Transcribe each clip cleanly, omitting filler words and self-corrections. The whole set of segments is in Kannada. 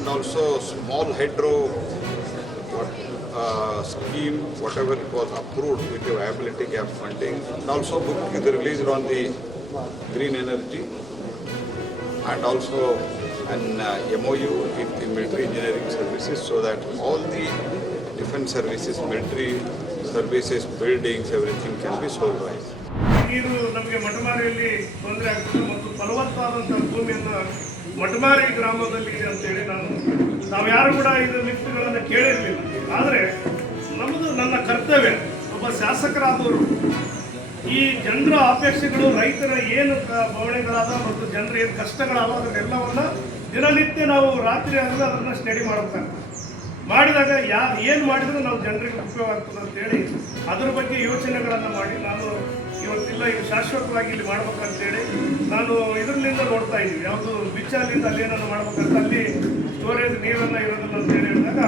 and also small hydro scheme, whatever it was approved with the viability gap funding, and also book is released on the green energy, and also an MOU with the military engineering services, so that all the defense services, military services, buildings, everything can be solved. ನೀರು ನಮಗೆ ಮಟಮಾರಿಯಲ್ಲಿ ತೊಂದರೆ ಆಗ್ತದೆ ಮತ್ತು ಫಲವತ್ತಾದಂಥ ಭೂಮಿಯನ್ನು ಮಟಮಾರಿ ಗ್ರಾಮದಲ್ಲಿ ಇದೆ ಅಂತೇಳಿ ನಾವು ಯಾರು ಕೂಡ ಇದು ಲಿಫ್ಟ್ಗಳನ್ನು ಕೇಳಿರಲಿಲ್ಲ. ಆದರೆ ನನ್ನ ಕರ್ತವ್ಯ ಒಬ್ಬ ಶಾಸಕರಾದವರು ಈ ಜನರ ಅಪೇಕ್ಷೆಗಳು, ರೈತರ ಏನು ಬವಣೆಗಳಾದ ಮತ್ತು ಜನರ ಏನು ಕಷ್ಟಗಳಾದ ಅದನ್ನೆಲ್ಲವನ್ನು ದಿನನಿತ್ಯ ನಾವು ರಾತ್ರಿ ಆಗಲು ಅದನ್ನು ಸ್ಟಡಿ ಮಾಡಿದಾಗ ಏನು ಮಾಡಿದರೂ ನಾವು ಜನರಿಗೆ ಉಪಯೋಗ ಆಗ್ತದೆ ಅಂತೇಳಿ ಅದ್ರ ಬಗ್ಗೆ ಯೋಚನೆಗಳನ್ನು ಮಾಡಿ ನಾನು ಇವತ್ತಿಲ್ಲ ಇದು ಶಾಶ್ವತವಾಗಿ ಇಲ್ಲಿ ಮಾಡ್ಬೇಕಂತೇಳಿ ನಾನು ಇದರಿಂದ ನೋಡ್ತಾ ಇದ್ದೀವಿ. ಯಾವುದು ಬಿಚ್ಚಾಲಿಂದ ಅಲ್ಲೇನನ್ನು ಮಾಡ್ಬೇಕಂತ ಅಲ್ಲಿ ಸ್ಟೋರೇಜ್ ನೀರನ್ನು ಇರೋದಿಲ್ಲ ಅಂತೇಳಿ ಹೇಳಿದಾಗ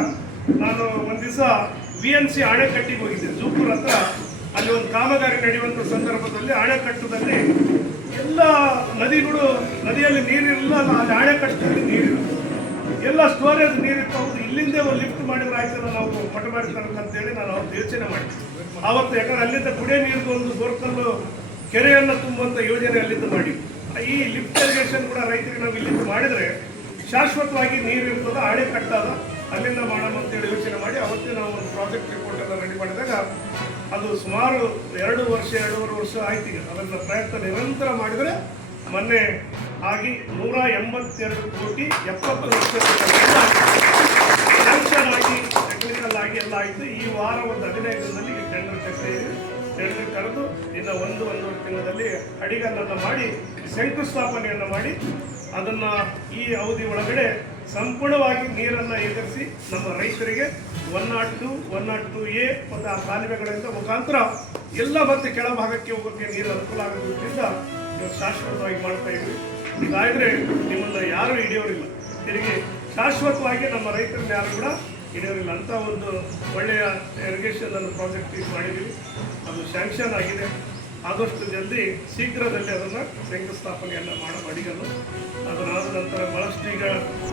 ನಾನು ಒಂದು ದಿವಸ BNC ಅಣೆಕಟ್ಟಿಗೆ ಹೋಗಿದ್ದೆ. ಜೂಪುರ ಹತ್ರ ಅಲ್ಲಿ ಒಂದು ಕಾಮಗಾರಿ ನಡೆಯುವಂಥ ಸಂದರ್ಭದಲ್ಲಿ ಅಣೆಕಟ್ಟದಲ್ಲಿ ಎಲ್ಲ ನದಿಯಲ್ಲಿ ನೀರಿರಲಿಲ್ಲ, ಅಲ್ಲಿ ಅಣೆಕಟ್ಟದಲ್ಲಿ ನೀರಿಲ್ಲ, ಎಲ್ಲ ಸ್ಟೋರೇಜ್ ನೀರಿತ್ತು. ಅವ್ರು ಇಲ್ಲಿಂದೇ ಒಂದು ಲಿಫ್ಟ್ ಮಾಡಿದ್ರೆ ಆಯ್ತಲ್ಲ ನಾವು ಮಟಮಾರಿ ತನಕ ಅಂತೇಳಿ ನಾನು ಅವ್ರದ್ದು ಯೋಚನೆ ಮಾಡಿದ್ದೆ ಆವತ್ತು. ಯಾಕಂದ್ರೆ ಅಲ್ಲಿಂದ ಕುಡಿಯೋ ನೀರಿಗೂ ಒಂದು ಬೋರ್ಕಲ್ಲು ಕೆರೆಯನ್ನು ತುಂಬುವಂಥ ಯೋಜನೆ ಅಲ್ಲಿಂದ ಮಾಡಿ ಈ ಲಿಫ್ಟ್ ಇರಿಗೇಷನ್ ಕೂಡ ರೈತರಿಗೆ ನಾವು ಇಲ್ಲಿಂದ ಮಾಡಿದರೆ ಶಾಶ್ವತವಾಗಿ ನೀರು ಇರ್ತದೆ, ಅಣೆಕಟ್ಟಾದ ಅಲ್ಲಿಂದ ಮಾಡೋಣ ಅಂತೇಳಿ ಯೋಚನೆ ಮಾಡಿ ಅವತ್ತೇ ನಾವು ಒಂದು ಪ್ರಾಜೆಕ್ಟ್ ರಿಪೋರ್ಟನ್ನು ರೆಡಿ ಮಾಡಿದಾಗ ಅದು ಸುಮಾರು 2-2.5 ವರ್ಷ ಆಯ್ತು. ಈಗ ಅದನ್ನು ಪ್ರಯತ್ನ ನಿರಂತರ ಮಾಡಿದರೆ ಮೊನ್ನೆ ಆಗಿ 182 ಕೋಟಿ 70 ಲಕ್ಷ ಸ್ಯಾಂಕ್ಷನ್ ಆಗಿ ಟೆಕ್ನಿಕಲ್ ಆಗಿ ಎಲ್ಲ ಆಯಿತು. ಈ ವಾರ ಒಂದು 15 ದಿನದಲ್ಲಿ ಟೆಂಡರ್ ಕರೆದು ಇನ್ನು 1-1.5 ತಿಂಗಳಲ್ಲಿ ಅಡಿಗಲ್ಲನ್ನು ಮಾಡಿ ಶಂಕುಸ್ಥಾಪನೆಯನ್ನು ಮಾಡಿ ಅದನ್ನು ಈ ಅವಧಿ ಒಳಗಡೆ ಸಂಪೂರ್ಣವಾಗಿ ನೀರನ್ನು ಎದುರಿಸಿ ನಮ್ಮ ರೈತರಿಗೆ 102, 102A ಮತ್ತು ಆ ಕಾಲುವೆಗಳಿಂದ ಮುಖಾಂತರ ಎಲ್ಲ ಮತ್ತೆ ಕೆಳಭಾಗಕ್ಕೆ ಹೋಗೋಕ್ಕೆ ನೀರು ಅನುಕೂಲ ಆಗೋದ್ರಿಂದ ಇವತ್ತು ಶಾಶ್ವತವಾಗಿ ಮಾಡ್ತಾ ಇದ್ವಿ. ಇದಾದರೆ ನಿಮ್ಮನ್ನು ಯಾರೂ ಹಿಡಿಯೋರಿಲ್ಲ, ತಿರುಗಿ ಶಾಶ್ವತವಾಗಿ ನಮ್ಮ ರೈತರನ್ನ ಯಾರು ಕೂಡ ಹಿಡಿಯೋರಿಲ್ಲ ಅಂತ ಒಂದು ಒಳ್ಳೆಯ ಇರಿಗೇಷನ್ ಅನ್ನು ಪ್ರಾಜೆಕ್ಟ್ ಮಾಡಿದ್ದೀವಿ. ಅದು ಸ್ಯಾಂಕ್ಷನ್ ಆಗಿದೆ. ಆದಷ್ಟು ಜಲ್ದಿ ಶೀಘ್ರದಲ್ಲಿ ಅದನ್ನು ಶಂಕುಸ್ಥಾಪನೆಯನ್ನು ಮಾಡೋ ಅಡಿಗನ್ನು ಅದನ್ನಾದ ನಂತರ ಭಾಳಷ್ಟು ಈಗ